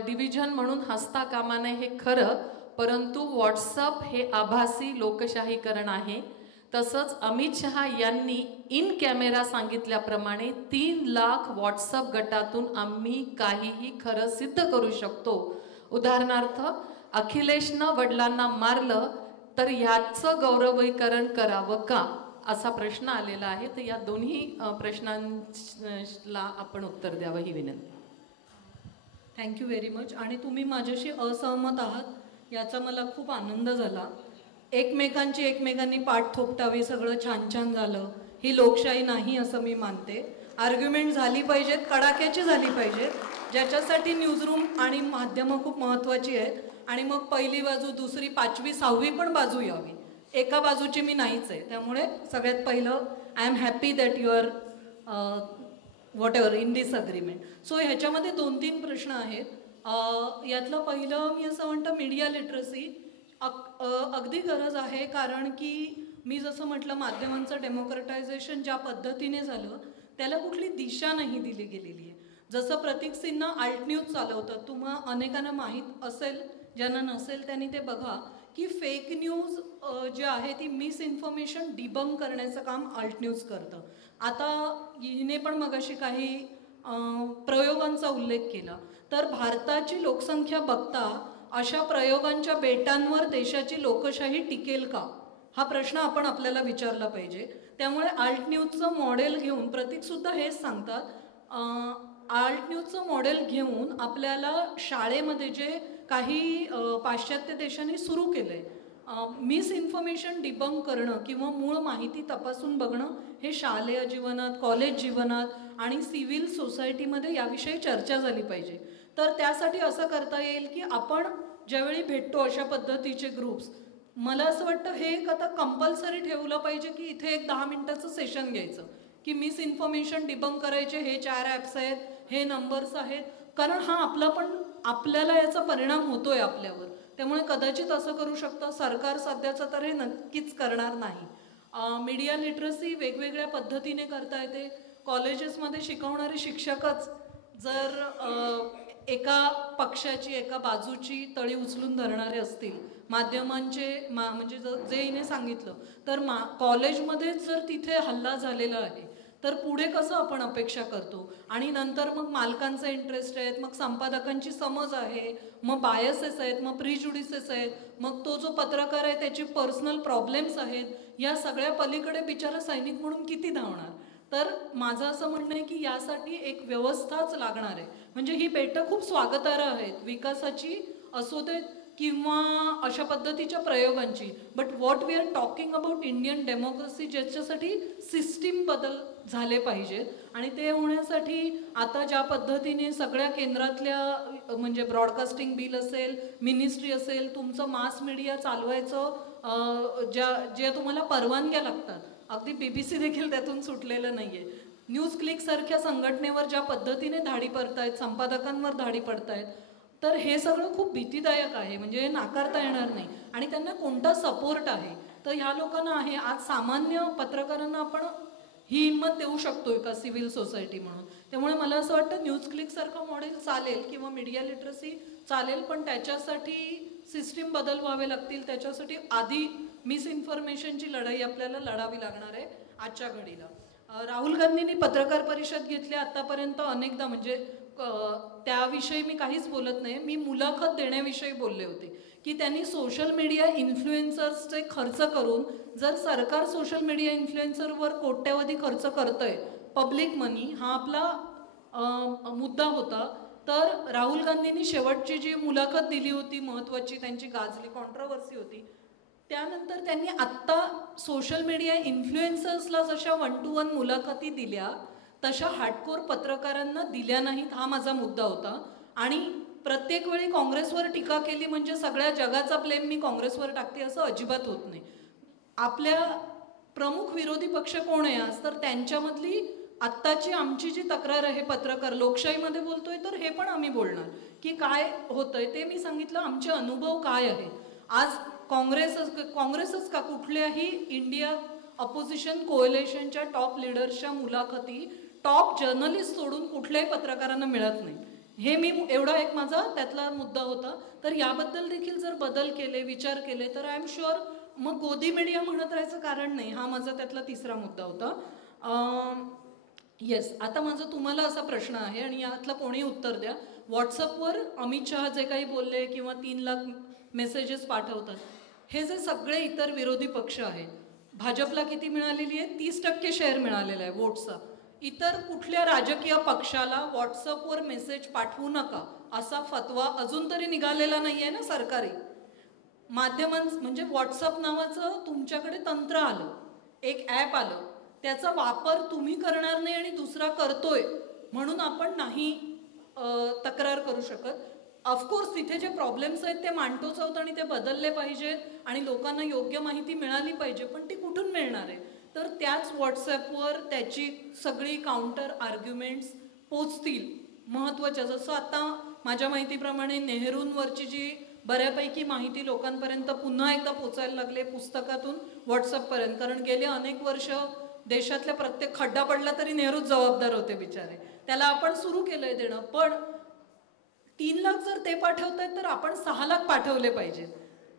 डिव्हिजन म्हणून हसता कामा नये हे खरं, परंतु व्हॉट्सअप हे आभासी लोकशाहीकरण आहे. तसंच अमित शहा यांनी इन कॅमेरा सांगितल्याप्रमाणे 3 लाख व्हॉट्सअप गटातून आम्ही काहीही खरं सिद्ध करू शकतो. उदाहरणार्थ, अखिलेशनं वडिलांना मारलं तर ह्याचं गौरवीकरण करावं का, असा प्रश्न आलेला आहे. तर या दोन्ही प्रश्नांना आपण उत्तर द्यावं ही विनंती. Thank you very much. आणि तुम्ही माझ्याशी असहमत आहात याचा मला खूप आनंद झाला. एकमेकांनी पाठ थोपटावी, सगळं छान छान झालं, ही लोकशाही नाही असं मी मानते. आर्ग्युमेंट झाली पाहिजेत, कडाक्याची झाली पाहिजेत, ज्याच्यासाठी न्यूजरूम आणि माध्यमं खूप महत्त्वाची आहेत. आणि मग पहिली बाजू, दुसरी, 5वी, 6वी पण बाजू यावी. एका बाजूची मी नाहीच आहे. त्यामुळे सगळ्यात पहिलं, I am happy that you are whatever in disagreement. So ह्याच्यामध्ये 2-3 प्रश्न आहेत. यातलं पहिलं मी असं म्हणतं, मीडिया लिटरसी अगदी गरज आहे, कारण की मी जसं म्हटलं माध्यमांचं डेमोक्रेटायझेशन ज्या पद्धतीने झालं त्याला कुठली दिशा नाही दिली गेलेली आहे. जसं प्रतीक सिन्हा आल्ट न्यूज चालवतात, तुम्हा अनेकांना माहीत असेल, ज्यांना नसेल त्यांनी ते बघा की फेक न्यूज जे आहे ती मिसइन्फॉर्मेशन डिबंक करण्याचं काम आल्ट न्यूज करतं. आता हिने पण मगाशी काही प्रयोगांचा उल्लेख केला, तर भारताची लोकसंख्या बघता अशा प्रयोगांच्या बेटांवर देशाची लोकशाही टिकेल का, हा प्रश्न आपण आपल्याला विचारला पाहिजे. त्यामुळे आल्ट न्यूजचं मॉडेल घेऊन, प्रतीकसुद्धा हेच सांगतात, आल्ट न्यूजचं मॉडेल घेऊन आपल्याला शाळेमध्ये जे काही पाश्चात्य देशांनी सुरू केलं आहे, मिसइन्फॉर्मेशन डिबंक करणं किंवा मूळ माहिती तपासून बघणं, हे शालेय जीवनात, कॉलेज जीवनात आणि सिव्हिल सोसायटीमध्ये याविषयी चर्चा झाली पाहिजे. तर त्यासाठी असं करता येईल की आपण ज्यावेळी भेटतो अशा पद्धतीचे ग्रुप्स, मला असं वाटतं हे एक आता कंपल्सरी ठेवलं पाहिजे की इथे एक 10 मिनिटाचं सेशन घ्यायचं की मिसइन्फॉर्मेशन डिबंक करायचे, हे 4 ॲप्स आहेत, हे नंबर्स आहेत, कारण हा आपल्याला याचा परिणाम होतोय आपल्यावर. त्यामुळे कदाचित असं करू शकतं सरकार, सध्याचं तर हे नक्कीच करणार नाही. मीडिया लिटरसी वेगवेगळ्या पद्धतीने करता येते. कॉलेजेसमध्ये शिकवणारे शिक्षकच जर एका पक्षाची, एका बाजूची तळी उचलून धरणारे असतील, माध्यमांचे म्हणजे जे हिने सांगितलं, तर कॉलेजमध्येच जर तिथे हल्ला झालेला आहे तर पुढे कसं आपण अपेक्षा करतो. आणि नंतर मग मालकांचे इंटरेस्ट आहेत, मग संपादकांची समज आहे, मग बायसेस आहेत, मग प्रिजुडिसेस आहेत, मग तो जो पत्रकार आहे त्याची पर्सनल प्रॉब्लेम्स आहेत. या सगळ्या पलीकडे बिचारा सैनिक म्हणून किती धावणार. तर माझं असं म्हणणं आहे की यासाठी एक व्यवस्थाच लागणार आहे. म्हणजे ही बेटं खूप स्वागतार्ह आहेत, विकासाची असो दे किंवा अशा पद्धतीच्या प्रयोगांची. But what we are talking about Indian democracy, ज्याच्यासाठी सिस्टीम बदल झाले पाहिजेत. आणि ते होण्यासाठी आता ज्या पद्धतीने सगळ्या केंद्रातल्या म्हणजे ब्रॉडकास्टिंग बिल असेल, मिनिस्ट्री असेल, तुमचं मास मीडिया चालवायचं ज्या तुम्हाला परवानग्या लागतात, अगदी BBC देखील त्यातून सुटलेलं नाही आहे. न्यूज क्लिकसारख्या संघटनेवर ज्या पद्धतीने धाडी पडतायत, संपादकांवर धाडी पडतायत, तर हे सगळं खूप भीतीदायक आहे. म्हणजे हे नाकारता येणार नाही. आणि त्यांना कोणता सपोर्ट आहे तर ह्या लोकांना आहे. आज सामान्य पत्रकारांना आपण ही हिंमत देऊ शकतोय का सिव्हिल सोसायटी म्हणून. त्यामुळे मला असं वाटतं न्यूज क्लिकसारखं मॉडेल चालेल किंवा मीडिया लिटरसी चालेल, पण त्याच्यासाठी सिस्टीम बदल व्हावे लागतील. त्याच्यासाठी आधी मिसइन्फॉर्मेशनची लढाई आपल्याला लढावी लागणार आहे आजच्या घडीला. राहुल गांधींनी पत्रकार परिषद घेतली आतापर्यंत अनेकदा. म्हणजे त्याविषयी मी काहीच बोलत नाही. मी मुलाखत देण्याविषयी बोलले होते की त्यांनी सोशल मीडिया इन्फ्लुएन्सर्सचे खर्च करून, जर सरकार सोशल मीडिया इन्फ्लुएन्सरवर कोट्यवधी खर्च करतंय, पब्लिक मनी हा आपला मुद्दा होता. तर राहुल गांधींनी शेवटची जी मुलाखत दिली होती महत्त्वाची, त्यांची गाजली, कॉन्ट्रोवर्सी होती, त्यानंतर त्यांनी आत्ता सोशल मीडिया इन्फ्लुएन्सर्सला जशा 1 to 1 मुलाखती दिल्या तशा हार्डकोर पत्रकारांना दिल्या नाहीत. हा माझा मुद्दा होता. आणि प्रत्येक वेळी काँग्रेसवर टीका केली म्हणजे सगळ्या जगाचा ब्लेम मी काँग्रेसवर टाकते असं अजिबात होत नाही. आपल्या प्रमुख विरोधी पक्ष कोण आहे आज, तर त्यांच्यामधली आत्ताची आमची जी तक्रार आहे, पत्रकार लोकशाहीमध्ये बोलतोय तर हे पण आम्ही बोलणार की काय होतंय ते. मी सांगितलं आमचे अनुभव काय आहेत. आज काँग्रेसच का, कुठल्याही इंडिया अपोजिशन कोएलेशनच्या टॉप लिडर्सच्या मुलाखती टॉप जर्नलिस्ट सोडून कुठल्याही पत्रकारांना मिळत नाही. हे मी एवढा एक माझा त्यातला मुद्दा होता. तर याबद्दल देखील जर बदल केले, विचार केले तर आय एम शुअर मग गोदी मीडिया म्हणत राहायचं कारण नाही. हा माझा त्यातला तिसरा मुद्दा होता. येस, आता माझा तुम्हाला असा प्रश्न आहे आणि यातला कोणी उत्तर द्या. व्हॉट्सअपवर अमित शहा जे काही बोलले किंवा 3 लाख मेसेजेस पाठवतात, हे जे सगळे इतर विरोधी पक्ष आहेत, भाजपला किती मिळालेली आहे? 30% शेअर मिळालेला आहे वोट्सचा. इतर कुठल्या राजकीय पक्षाला व्हॉट्सअपवर मेसेज पाठवू नका असा फतवा अजून तरी निघालेला नाही आहे ना सरकारी म्हणजे व्हॉट्सअप नावाचं तुमच्याकडे तंत्र आलं, एक ॲप आलं, त्याचा वापर तुम्ही करणार नाही आणि दुसरा करतोय म्हणून आपण नाही तक्रार करू शकत. ऑफकोर्स तिथे जे प्रॉब्लेम्स आहेत ते मांडतोच आहोत आणि ते बदलले पाहिजेत आणि लोकांना योग्य माहिती मिळाली पाहिजे. पण ती कुठून मिळणार आहे? तर त्याच व्हॉट्सॲपवर त्याची सगळी काउंटर आर्ग्युमेंट्स पोचतील महत्त्वाच्या. जसं आता माझ्या माहितीप्रमाणे नेहरूंवरची जी बऱ्यापैकी माहिती लोकांपर्यंत पुन्हा एकदा पोचायला लागले पुस्तकातून व्हॉट्सअपपर्यंत. कारण गेले अनेक वर्ष देशातल्या प्रत्येक खड्डा पडला तरी नेहरूच जबाबदार होते बिचारे. त्याला आपण सुरू केलंय देणं. पण 3 लाख जर ते पाठवतायत तर आपण 6 लाख पाठवले पाहिजेत.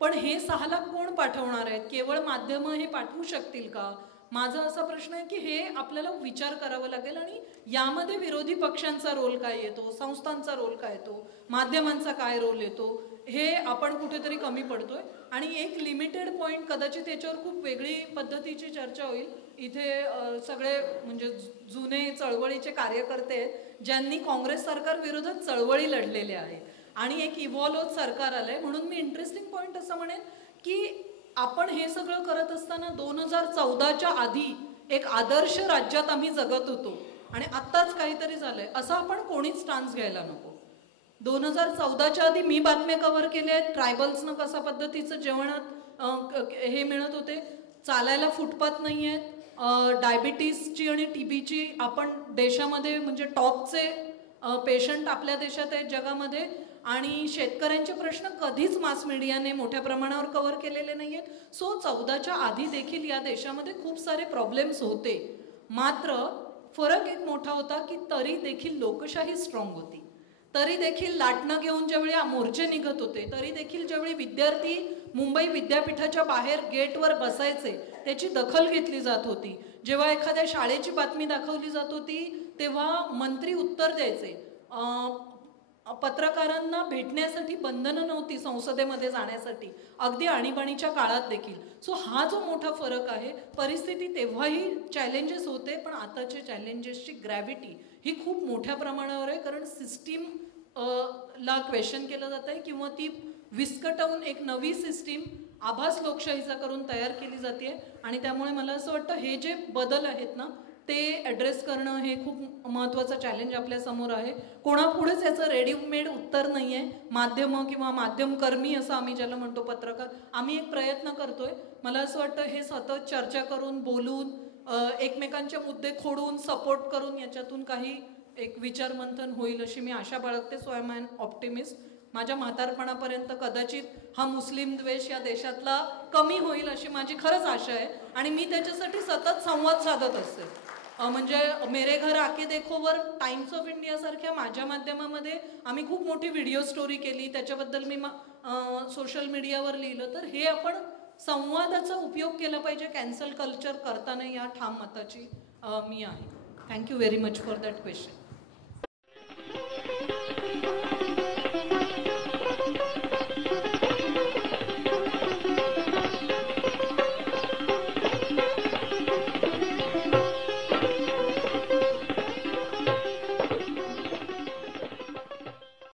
पण हे 6 लाख कोण पाठवणार आहेत? केवळ माध्यमं हे पाठवू शकतील का? माझा असा प्रश्न आहे की हे आपल्याला विचार करावा लागेल. आणि यामध्ये विरोधी पक्षांचा रोल काय येतो, संस्थांचा रोल काय येतो, माध्यमांचा काय रोल येतो, हे आपण कुठेतरी कमी पडतोय. आणि एक लिमिटेड पॉईंट, कदाचित याच्यावर खूप वेगळी पद्धतीची चर्चा होईल. इथे सगळे म्हणजे जुने चळवळीचे कार्यकर्ते आहेत ज्यांनी काँग्रेस सरकार विरोधात चळवळी लढलेल्या आहेत आणि एक इव्हॉल्व होत सरकार आलंय. म्हणून मी इंटरेस्टिंग पॉईंट असं म्हणेन की आपण हे सगळं करत असताना 2014च्या आधी एक आदर्श राज्यात आम्ही जगत होतो आणि आत्ताच काहीतरी झालंय असं आपण कोणीच स्टान्स घ्यायला नको. 2014च्या आधी मी बातम्या कव्हर केल्या आहेत. ट्रायबल्सनं कशा पद्धतीचं जेवणात हे मिळत होते, चालायला फुटपाथ नाही आहेत, डायबिटीसची आणि TBची आपण देशामध्ये म्हणजे टॉपचे पेशंट आपल्या देशात आहेत जगामध्ये. आणि शेतकऱ्यांचे प्रश्न कधीच मास मीडियाने मोठ्या प्रमाणावर कव्हर केलेले नाही आहेत. सो 14च्या आधी देखील या देशामध्ये खूप सारे प्रॉब्लेम्स होते. मात्र फरक एक मोठा होता की तरी देखील लोकशाही स्ट्रॉंग होती. तरी देखील लाटणं घेऊन ज्यावेळी मोर्चे निघत होते, तरी देखील ज्यावेळी विद्यार्थी मुंबई विद्यापीठाच्या बाहेर गेटवर बसायचे त्याची दखल घेतली जात होती. जेव्हा एखाद्या शाळेची बातमी दाखवली जात होती तेव्हा मंत्री उत्तर द्यायचे. पत्रकारांना भेटण्यासाठी बंधनं नव्हती संसदेमध्ये जाण्यासाठी, अगदी आणीबाणीच्या काळात देखील. सो हा जो मोठा फरक आहे, परिस्थिती तेव्हाही चॅलेंजेस होते, पण आताचे चॅलेंजेसची ग्रॅव्हिटी ही खूप मोठ्या प्रमाणावर आहे. कारण सिस्टीम ला क्वेश्चन केलं जात आहे किंवा ती विस्कटवून एक नवी सिस्टीम आभास लोकशाहीचा करून तयार केली जाते. आणि त्यामुळे मला असं वाटतं हे जे बदल आहेत ना ते ॲड्रेस करणं हे खूप महत्त्वाचं चॅलेंज आपल्यासमोर आहे. कोणापुढेच याचं रेडीमेड उत्तर नाही आहे. माध्यमं किंवा माध्यमकर्मी असं आम्ही ज्याला म्हणतो, पत्रकार, आम्ही एक प्रयत्न करतोय. मला असं वाटतं हे सतत चर्चा करून, बोलून, एकमेकांचे मुद्दे खोडून, सपोर्ट करून याच्यातून काही एक विचारमंथन होईल अशी मी आशा बाळगते. So I am an optimist. माझ्या म्हातारपणापर्यंत कदाचित हा मुस्लिम द्वेष या देशातला कमी होईल अशी माझी खरंच आशा आहे. आणि मी त्याच्यासाठी सतत संवाद साधत असते. म्हणजे मेरे घर आके देखोवर टाइम्स ऑफ इंडिया सारख्या माझ्या माध्यमामध्ये आम्ही खूप मोठी व्हिडिओ स्टोरी केली, त्याच्याबद्दल मी सोशल मीडियावर लिहिलं. तर हे आपण संवादाचा उपयोग केला पाहिजे, कॅन्सल कल्चर करता नाही, या ठाम मताची मी आहे. Thank you very much for that question.